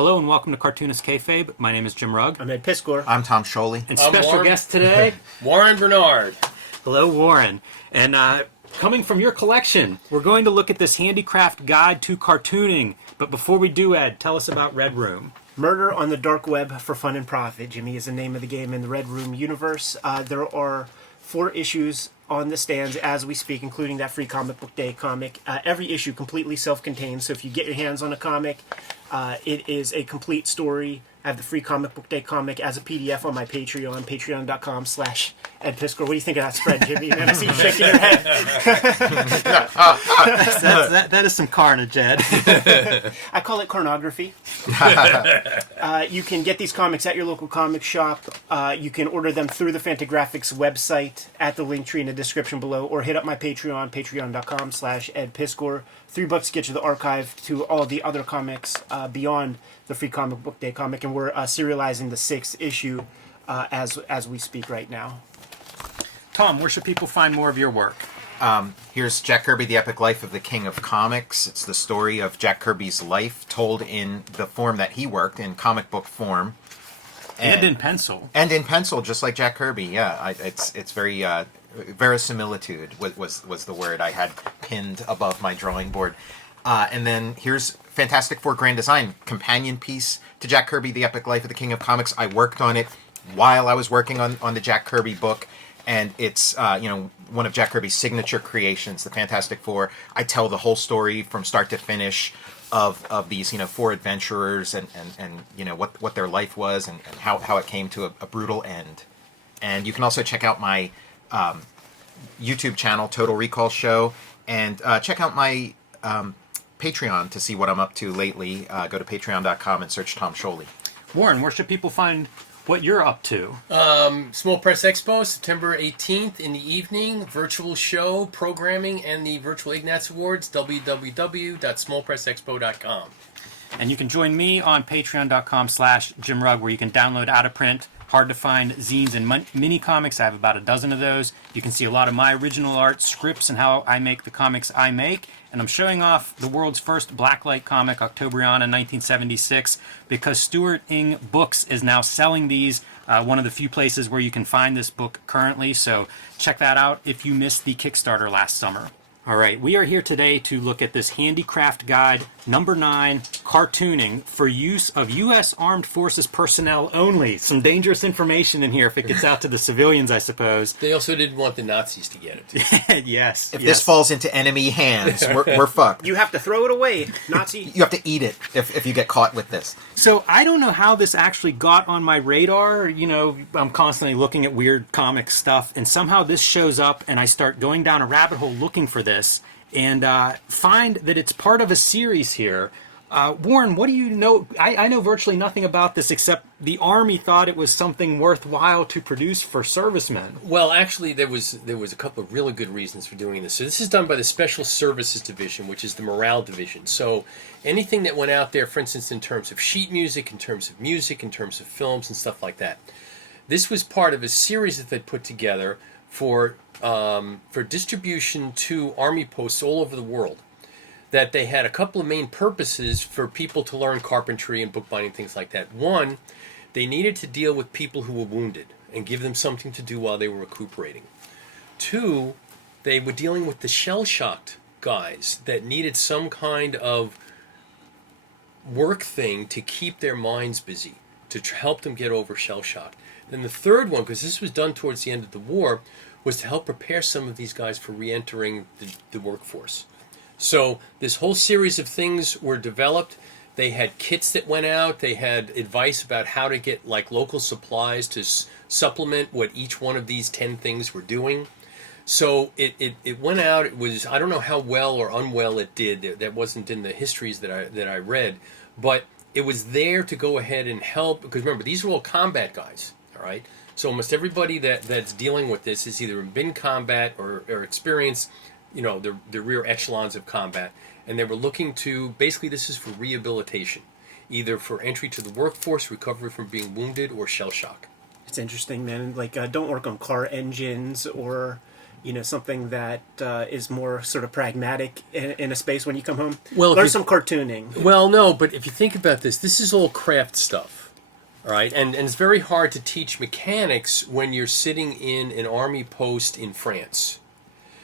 Hello and welcome to Cartoonist Kayfabe. My name is Jim Rugg. I'm Ed Piskor. I'm Tom Scholey. And special guest today, Warren Bernard. Hello, Warren. And coming from your collection, we're going to look at this handicraft guide to cartooning. But before we do, Ed, tell us about Red Room. Murder on the Dark Web for Fun and Profit, Jimmy, is the name of the game in the Red Room universe. There are 4 issues on the stands as we speak, including that free Comic Book Day comic. Every issue completely self-contained, so if you get your hands on a comic, it is a complete story. I have the free Comic Book Day comic as a PDF on my Patreon, patreon.com/Ed Piskor. What do you think of that spread, Jimmy? Man, I see you shaking your head. That is some carnage, Ed. I call it carnography. You can get these comics at your local comic shop. You can order them through the Fantagraphics website at the link tree in the description below, or hit up my Patreon, patreon.com/Ed Piskor. $3 gets you the archive to all the other comics beyond the free Comic Book Day comic, and we're serializing the 6th issue as we speak right now. Tom, where should people find more of your work? Here's Jack Kirby, The Epic Life of the King of Comics. It's the story of Jack Kirby's life told in the form that he worked, in comic book form. And in pencil. And in pencil, just like Jack Kirby, yeah. It's very... verisimilitude was the word I had pinned above my drawing board. And then here's Fantastic Four Grand Design, companion piece to Jack Kirby, The Epic Life of the King of Comics. I worked on it while I was working on the Jack Kirby book, and it's one of Jack Kirby's signature creations, the Fantastic Four. I tell the whole story from start to finish of these 4 adventurers and what their life was and how it came to a brutal end. And you can also check out my YouTube channel, Total Recall Show, and check out my Patreon to see what I'm up to lately. Go to patreon.com and search Tom Scholey. Warren, where should people find what you're up to? Small Press Expo, September 18th in the evening. Virtual show, programming, and the Virtual Ignatz Awards, www.smallpressexpo.com. And you can join me on patreon.com/Jim Rugg, where you can download out-of-print, hard-to-find zines and mini-comics. I have about a dozen of those. You can see a lot of my original art, scripts, and how I make the comics I make. And I'm showing off the world's first blacklight comic, Octobriana, 1976, because Stuart Ing Books is now selling these, one of the few places where you can find this book currently. So check that out if you missed the Kickstarter last summer. All right, we are here today to look at this handicraft guide, number 9, cartooning for use of U.S. Armed Forces personnel only. Some dangerous information in here if it gets out to the civilians, I suppose. They also didn't want the Nazis to get it. Yes. If this falls into enemy hands, we're fucked. You have to throw it away, Nazi. You have to eat it if you get caught with this. So I don't know how this actually got on my radar. I'm constantly looking at weird comic stuff, and somehow this shows up, and I start going down a rabbit hole looking for this, and find that it's part of a series here. Warren, what do you know? I know virtually nothing about this except the Army thought it was something worthwhile to produce for servicemen. Well, actually, there was a couple of really good reasons for doing this. So this is done by the Special Services Division, which is the morale division. So anything that went out there, for instance, in terms of sheet music, in terms of films and stuff like that, this was part of a series that they put together for distribution to Army posts all over the world. That they had a couple of main purposes for people to learn carpentry and bookbinding, things like that. One, they needed to deal with people who were wounded and give them something to do while they were recuperating. 2, they were dealing with the shell-shocked guys that needed some kind of work thing to keep their minds busy, to help them get over shell-shock. Then the third one, because this was done towards the end of the war, was to help prepare some of these guys for re-entering the workforce. So this whole series of things were developed. They had kits that went out. They had advice about how to get local supplies to supplement what each one of these 10 things were doing. So it went out. It was, I don't know how well or unwell it did. That wasn't in the histories that I read, but it was there to go ahead and help, because remember, these are all combat guys, all right? So almost everybody that's dealing with this is either been combat or experienced the rear echelons of combat, and they were looking to, basically this is for rehabilitation, either for entry to the workforce, recovery from being wounded, or shell shock. It's interesting, man. Don't work on car engines or something that is more sort of pragmatic in a space when you come home. Well, learn some cartooning. Well, no, but if you think about this is all craft stuff, all right? And it's very hard to teach mechanics when you're sitting in an army post in France.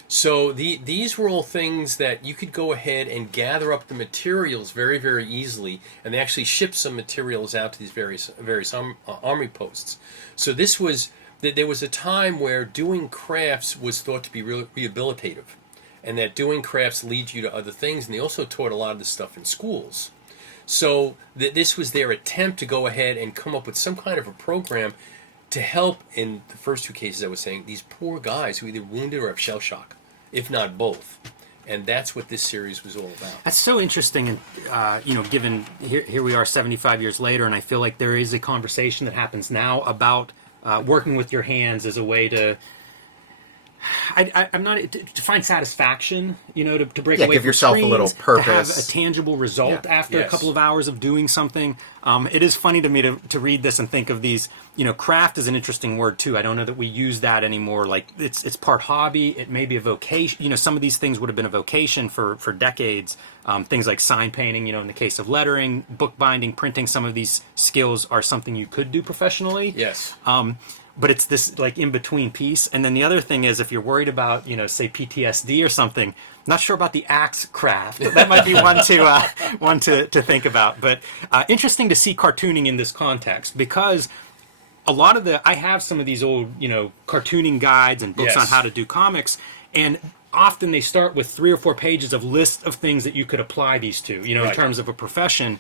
So these were all things that you could go ahead and gather up the materials very, very easily, and they actually shipped some materials out to these various army posts. So there was a time where doing crafts was thought to be rehabilitative, and that doing crafts leads you to other things, and they also taught a lot of this stuff in schools. So this was their attempt to go ahead and come up with some kind of a program to help, in the first two cases I was saying, these poor guys who either wounded or have shell shock, if not both. And that's what this series was all about. That's so interesting, and given here we are 75 years later, and I feel like there is a conversation that happens now about working with your hands as a way to, I'm not to find satisfaction, to break away give from yourself screens, a little to have purpose. a tangible result after Yes. a couple of hours of doing something. It is funny to me to read this and think of these. Craft is an interesting word too. I don't know that we use that anymore. Like it's part hobby. It may be a vocation. Some of these things would have been a vocation for decades. Things like sign painting. In the case of lettering, bookbinding, printing. Some of these skills are something you could do professionally. Yes. But it's this like in between piece. And then the other thing is, if you're worried about say PTSD or something, not sure about the axe craft. That might be one to think about. But interesting to see cartooning in this context, because a lot of I have some of these old cartooning guides and books Yes. on how to do comics, and often they start with 3 or 4 pages of list of things that you could apply these to, in Right. terms of a profession.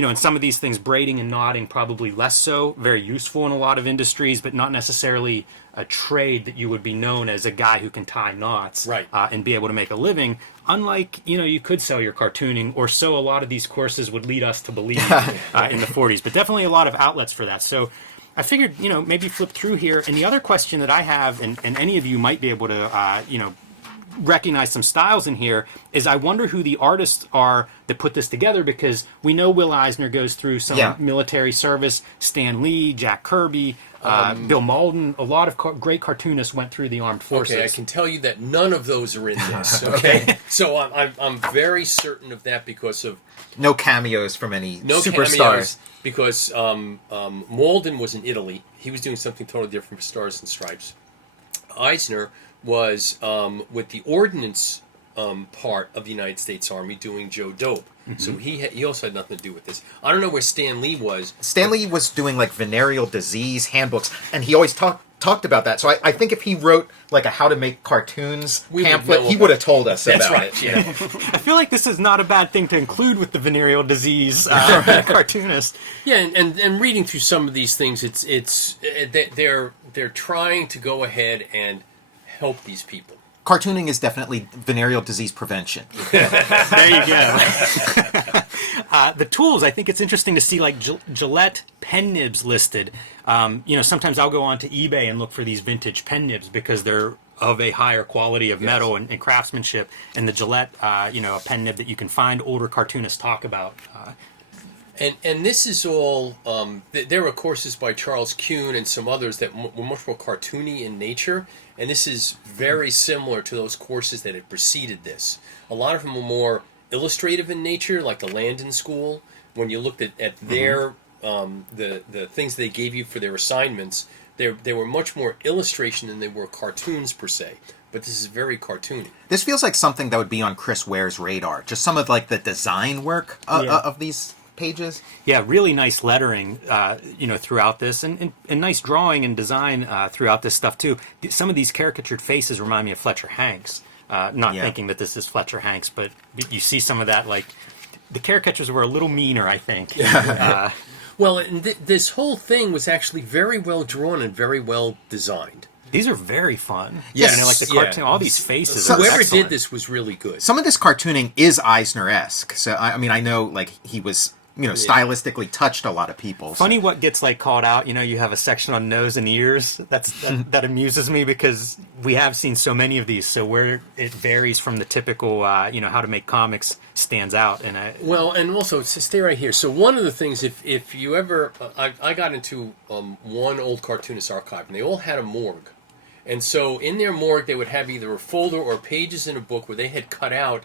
And some of these things, braiding and knotting, probably less so. Very useful in a lot of industries, but not necessarily a trade that you would be known as a guy who can tie knots, Right. And be able to make a living. Unlike, you could sell your cartooning, or so a lot of these courses would lead us to believe in the 40s. But definitely a lot of outlets for that. So I figured, maybe flip through here. And the other question that I have, and any of you might be able to, recognize some styles in here, is I wonder who the artists are that put this together, because we know Will Eisner goes through some military service, Stan Lee, Jack Kirby, Bill Malden. A lot of great cartoonists went through the armed forces. Okay, I can tell you that none of those are in this. Okay, so I'm very certain of that because of No cameos from any no superstars. cameos. Because Malden was in Italy. He was doing something totally different for Stars and Stripes. Eisner was with the ordnance part of the United States Army doing Joe Dope. Mm-hmm. So he also had nothing to do with this. I don't know where Stan Lee was. Stan Lee was doing like venereal disease handbooks, and he always talked about that. So I think if he wrote like a how to make cartoons pamphlet, he would have told us about it. Yeah. I feel like this is not a bad thing to include with the venereal disease cartoonist. Yeah, and reading through some of these things, they're trying to go ahead and help these people. Cartooning is definitely venereal disease prevention. There you go. The tools, I think it's interesting to see like Gillette pen nibs listed. Sometimes I'll go onto eBay and look for these vintage pen nibs because they're of a higher quality of metal and craftsmanship. And the Gillette, a pen nib that you can find older cartoonists talk about. And this is all, there are courses by Charles Kuhn and some others that were much more cartoony in nature, and this is very similar to those courses that had preceded this. A lot of them were more illustrative in nature, like the Landon School. When you looked at their, the things they gave you for their assignments, they were much more illustration than they were cartoons per se. But this is very cartoony. This feels like something that would be on Chris Ware's radar. Just some of like the design work of these pages. Yeah, really nice lettering, throughout this, and nice drawing and design throughout this stuff too. Some of these caricatured faces remind me of Fletcher Hanks. Not thinking that this is Fletcher Hanks, but you see some of that. Like the caricatures were a little meaner, I think. Well, and this whole thing was actually very well drawn and very well designed. These are very fun. Yes. Like the cartoon, all these faces. So are Whoever excellent. did this was really good. Some of this cartooning is Eisner-esque. So I know like he was stylistically touched a lot of people. Funny what gets like called out. You have a section on nose and ears. That amuses me because we have seen so many of these. So where it varies from the typical, how to make comics stands out. And And also, stay right here. So one of the things, if you ever, I got into one old cartoonist archive, and they all had a morgue. And so in their morgue, they would have either a folder or pages in a book where they had cut out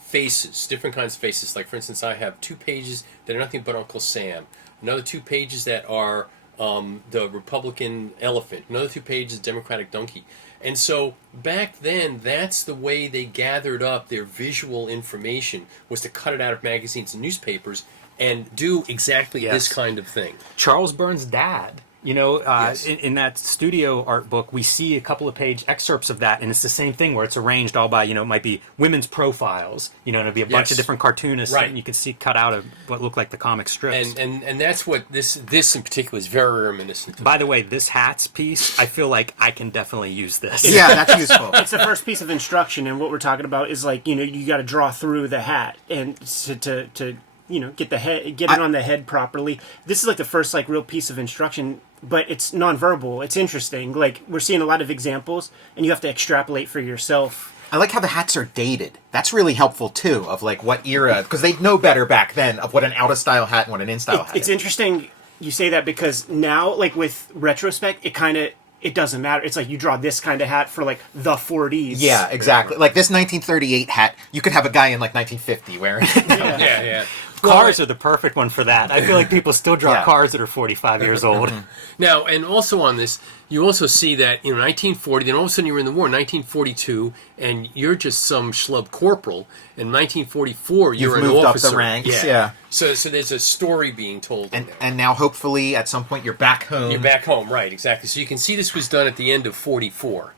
faces, different kinds of faces. Like, for instance, I have 2 pages that are nothing but Uncle Sam. Another 2 pages that are the Republican elephant. Another 2 pages, Democratic donkey. And so back then, that's the way they gathered up their visual information, was to cut it out of magazines and newspapers and do exactly this kind of thing. Charles Burns' dad. You know, Yes. in that studio art book, we see a couple of page excerpts of that, and it's the same thing where it's arranged all by, you know, it might be women's profiles, you know, and it'll be a bunch of different cartoonists, Right. and you can see cut out of what look like the comic strips. And that's what this in particular is very reminiscent of. By the way, this hats piece, I feel like I can definitely use this. Yeah, that's useful. It's the first piece of instruction, and what we're talking about is like, you know, you got to draw through the hat and to you know, get it on the head properly. This is like the first like real piece of instruction, but it's nonverbal. It's interesting. Like, we're seeing a lot of examples, and you have to extrapolate for yourself. I like how the hats are dated. That's really helpful too, of like what era, because they know better back then of what an out of style hat and what an in style hat It's is. interesting you say that, because now, like with retrospect, it doesn't matter. It's like you draw this kind of hat for like the 40s. Yeah, exactly. Like this 1938 hat, you could have a guy in like 1950 wearing it. Yeah. Cars are the perfect one for that. I feel like people still draw Yeah. cars that are 45 years old. Now, and also on this, you also see that in 1940, then all of a sudden you're in the war, 1942, and you're just some schlub corporal. In 1944, you're You've an moved up officer. the ranks, yeah. So there's a story being told in there. And now hopefully at some point you're back home. You're back home, right, exactly. So you can see this was done at the end of 44.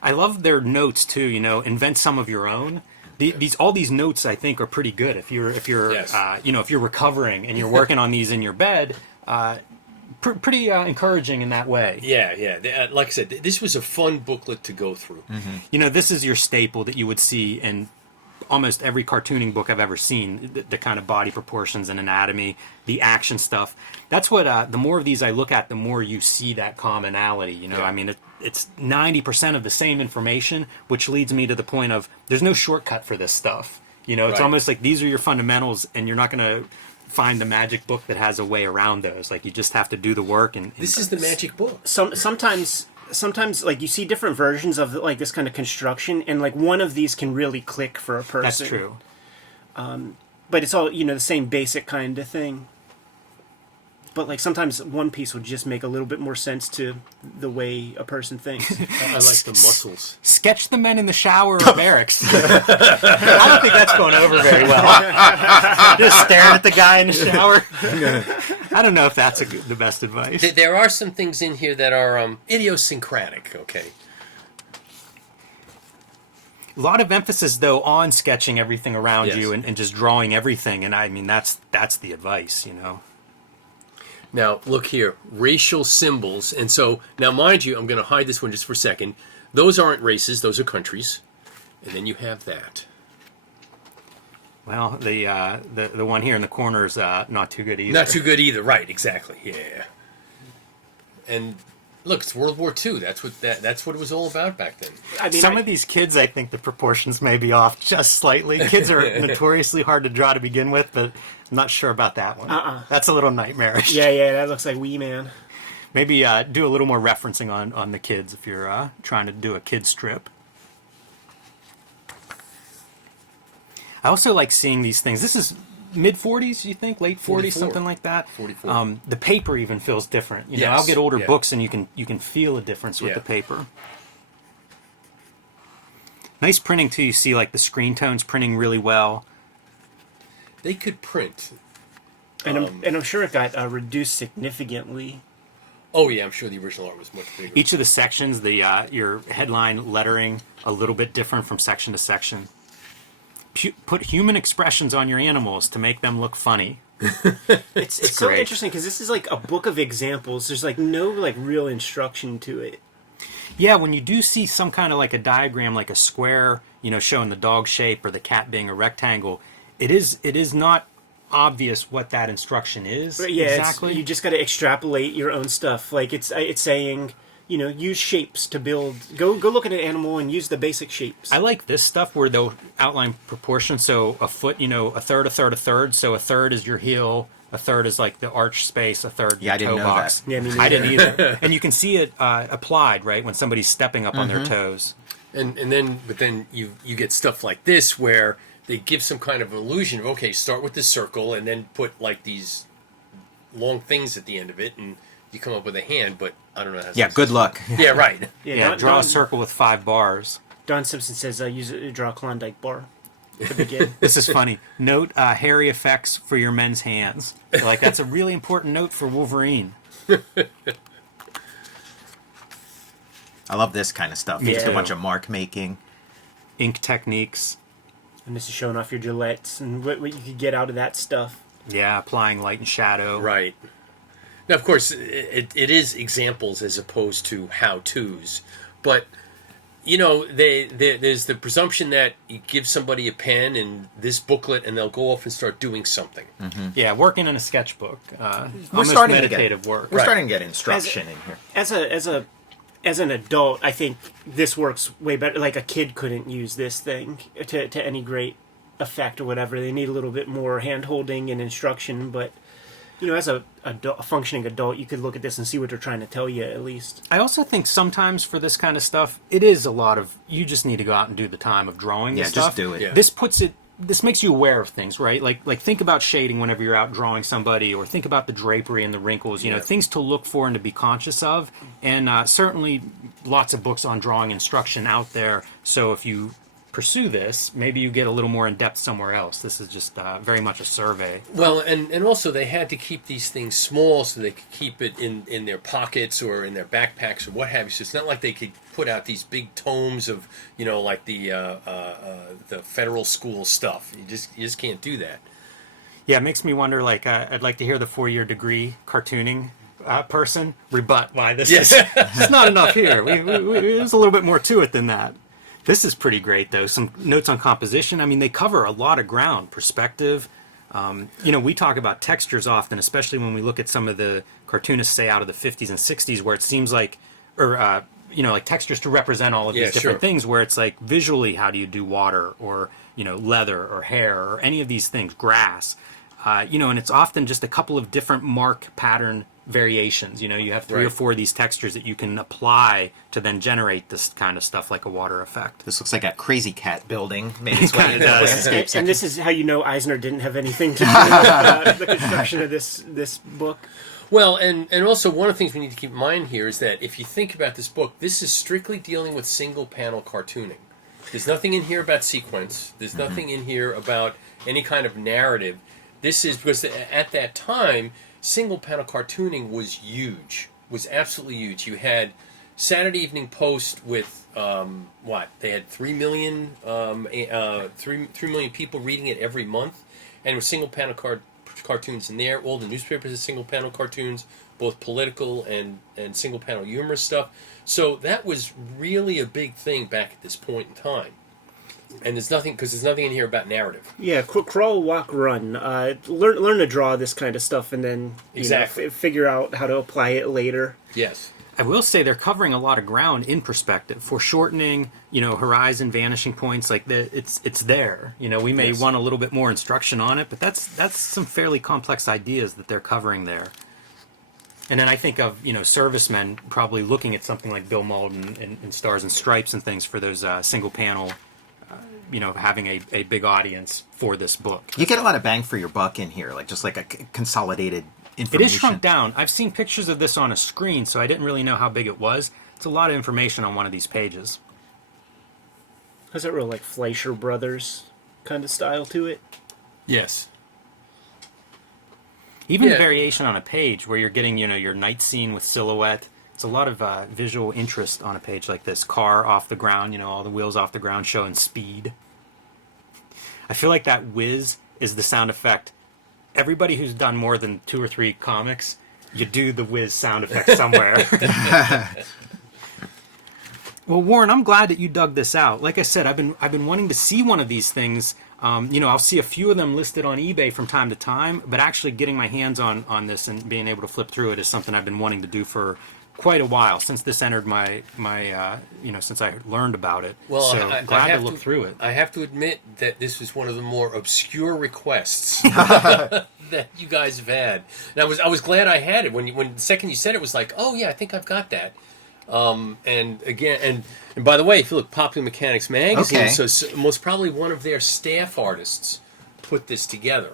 I love their notes too. You know, invent some of your own. All these notes, I think, are pretty good. If you're Yes. you know, if you're recovering and you're working on these in your bed, pretty encouraging in that way. Yeah. Like I said, this was a fun booklet to go through. You know, this is your staple that you would see in almost every cartooning book I've ever seen. The kind of body proportions and anatomy, the action stuff. That's what. The more of these I look at, the more you see that commonality. You know, Yeah. I mean, it's 90% of the same information, which leads me to the point of there's no shortcut for this stuff. You know, it's Right. almost like these are your fundamentals, and you're not going to find the magic book that has a way around those. Like, you just have to do the work. And This is the magic book. Sometimes like you see different versions of like this kind of construction, and like one of these can really click for a person. that's true. But it's all, you know, the same basic kind of thing. But like sometimes one piece would just make a little bit more sense to the way a person thinks. I like the muscles. Sketch the men in the shower or barracks. I don't think that's going over very well. Just staring at the guy in the shower. I don't know if that's the best advice. There are some things in here that are idiosyncratic, okay? A lot of emphasis, though, on sketching everything around Yes. you and just drawing everything. And I mean, that's the advice, you know. Now, look here, racial symbols. And so, now mind you, I'm going to hide this one just for a second. Those aren't races, those are countries. And then you have that. Well, the one here in the corner is not too good either. Not too good either, right, exactly, yeah. And look, it's World War II. That's what it was all about back then. I mean, Some of these kids, I think the proportions may be off just slightly. Kids are notoriously hard to draw to begin with, but I'm not sure about that one. That's a little nightmarish. yeah, that looks like Wee Man. Maybe do a little more referencing on the kids if you're trying to do a kid strip. I also like seeing these things. This is mid-40s, you think? Late 40s, 44. something like that? 44. The paper even feels different. You know, Yes, I'll get older yeah. books and you can feel a difference with Yeah. the paper. Nice printing, too. You see, like, the screen tones printing really well. They could print. And I'm sure it got reduced significantly. Oh, yeah, I'm sure the original art was much bigger. Each of the sections, your headline lettering, a little bit different from section to section. Put human expressions on your animals to make them look funny. It's so great. interesting because this is like a book of examples. There's like no like real instruction to it. Yeah, when you do see some kind of like a diagram, like a square, you know, showing the dog shape or the cat being a rectangle, it is not obvious what that instruction is. But yeah, exactly. you just got to extrapolate your own stuff. Like it's saying, you know, use shapes to build. Go look at an animal and use the basic shapes. I like this stuff where they'll outline proportions. So a foot, you know, a third. So a third is your heel, A third is like the arch space. A third Yeah, I the didn't toe know box. that. Yeah, me I didn't neither. either. And you can see it applied right when somebody's stepping up on their toes. And then you get stuff like this where they give some kind of illusion of, okay, start with this circle and then put like these long things at the end of it, and you come up with a hand. But I don't know. How Yeah, good luck. Yeah, right. Yeah, draw a circle with 5 bars. Don Simpson says draw a Klondike bar to begin. This is funny. Note hairy effects for your men's hands. Like, that's a really important note for Wolverine. I love this kind of stuff. Yeah. Just a bunch of mark making. Ink techniques. And this is showing off your Gillettes and what you could get out of that stuff. Yeah, applying light and shadow. Right. Now, of course, it is examples as opposed to how-tos, but you know, there's the presumption that you give somebody a pen and this booklet, and they'll go off and start doing something. Yeah, working in a sketchbook. We're Almost starting to meditative get work. We're starting to get instruction in here. As an adult, I think this works way better. Like a kid couldn't use this thing to any great effect or whatever. They need a little bit more hand holding and instruction, but you know, as a functioning adult, you could look at this and see what they're trying to tell you at least. I also think sometimes for this kind of stuff, it is a lot of, you just need to go out and do the time of drawing Yeah, this just stuff. do it. Yeah. This makes you aware of things, right? Like think about shading whenever you're out drawing somebody, or think about the drapery and the wrinkles, you know, things to look for and to be conscious of. And certainly lots of books on drawing instruction out there. So if you pursue this, maybe you get a little more in depth somewhere else. This is just very much a survey. Well, and also they had to keep these things small so they could keep it in their pockets or in their backpacks or what have you. So it's not like they could put out these big tomes of, you know, like the federal school stuff. You just can't do that. Yeah, it makes me wonder, like, I'd like to hear the 4-year degree cartooning person rebut why this is it's not enough here. There's a little bit more to it than that. This is pretty great, though. Some notes on composition. I mean, they cover a lot of ground. Perspective. You know, we talk about textures often, especially when we look at some of the cartoonists, say, out of the 50s and 60s, where it seems like, or, you know, like textures to represent all of these different things, where it's like, visually, how do you do water, or, you know, leather, or hair, or any of these things, grass. You know, and it's often just a couple of different mark pattern variations. You know, you have 3 or 4 of these textures that you can apply to then generate this kind of stuff like a water effect. This looks like a crazy cat building. Maybe it's what Kinda does. landscape And this is how you know Eisner didn't have anything to do with the construction of this book. Well, and also one of the things we need to keep in mind here is that if you think about this book, this is strictly dealing with single panel cartooning. There's nothing in here about sequence. There's nothing in here about any kind of narrative. This is because at that time, single panel cartooning was huge, was absolutely huge. You had Saturday Evening Post with they had 3 million people reading it every month, and with single panel cartoons in there. All the newspapers had single panel cartoons, both political and single panel humorous stuff. So that was really a big thing back at this point in time. And there's nothing in here about narrative. Yeah, crawl, walk, run. Learn to draw this kind of stuff, and then figure out how to apply it later. Yes. I will say they're covering a lot of ground in perspective. Foreshortening, you know, horizon, vanishing points, like it's there. You know, we may want a little bit more instruction on it, but that's some fairly complex ideas that they're covering there. And then I think of, you know, servicemen probably looking at something like Bill Malden and Stars and Stripes and things for those single panel, you know, having a big audience for this book. You get a lot of bang for your buck in here, like just like a consolidated It information. is shrunk down. I've seen pictures of this on a screen, so I didn't really know how big it was. It's a lot of information on one of these pages. Has that real like Fleischer Brothers kind of style to it? Yes. Even the variation on a page where you're getting, you know, your night scene with silhouette. It's a lot of visual interest on a page like this. Car off the ground, you know, all the wheels off the ground showing speed. I feel like that whiz is the sound effect. Everybody who's done more than 2 or 3 comics, you do the whiz sound effect somewhere. Well, Warren, I'm glad that you dug this out. Like I said, I've been wanting to see one of these things. You know, I'll see a few of them listed on eBay from time to time, but actually getting my hands on this and being able to flip through it is something I've been wanting to do for quite a while since this entered my since I learned about it. Well, so I glad have to look through it. I have to admit that this was one of the more obscure requests that you guys have had. And I was glad I had it. When the second you said it, was like, oh yeah, I think I've got that. And again, and by the way, if you look, Popular Mechanics magazine, Okay. so most probably one of their staff artists put this together.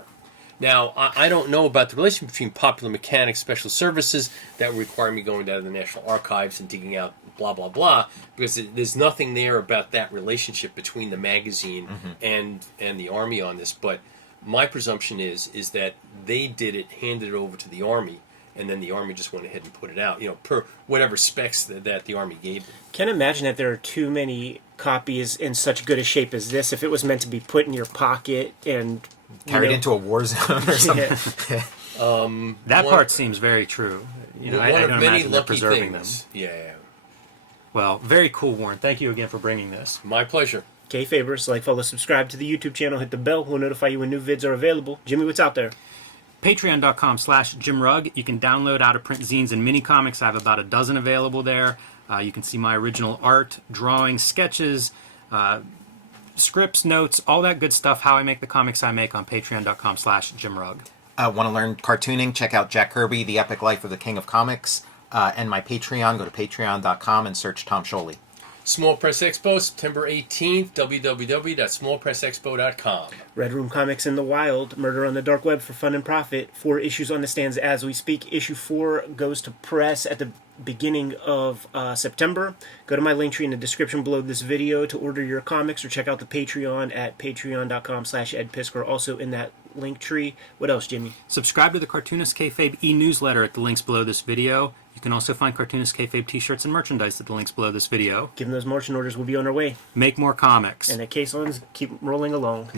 Now, I don't know about the relation between Popular Mechanics Special Services. That would require me going down to the National Archives and digging out blah, blah, blah, because there's nothing there about that relationship between the magazine and the Army on this. But my presumption is that they did it, handed it over to the Army, and then the Army just went ahead and put it out, per whatever specs that the Army gave them. Can't imagine that there are too many copies in such good a shape as this. If it was meant to be put in your pocket and Carried into a war zone or something. Yeah. That One- part seems very true. I One don't of many imagine they're lucky preserving things. them. Yeah, Well, very cool, Warren. Thank you again for bringing this. my pleasure. Kayfabers, like, follow, subscribe to the YouTube channel, hit the bell. We'll notify you when new vids are available. Jimmy, what's out there? Patreon.com/JimRugg. You can download out-of-print zines and mini comics. I have about a dozen available there. You can see my original art, drawings, sketches, scripts, notes, all that good stuff, how I make the comics I make on Patreon.com/JimRugg. Want to learn cartooning? Check out Jack Kirby, The Epic Life of the King of Comics. And my Patreon, go to patreon.com and search Tom Scholey. Small Press Expo, September 18th, www.smallpressexpo.com. Red Room Comics in the Wild, Murder on the Dark Web for Fun and Profit. 4 issues on the stands as we speak. Issue 4 goes to press at the beginning of September. Go to my link tree in the description below this video to order your comics, or check out the Patreon at patreon.com/edpisker, also in that link tree. What else, Jimmy? Subscribe to the Cartoonist Kayfabe e-newsletter at the links below this video. You can also find Cartoonist Kayfabe t-shirts and merchandise at the links below this video. Given those marching orders, will be on our way. Make more comics. And the caissons keep rolling along.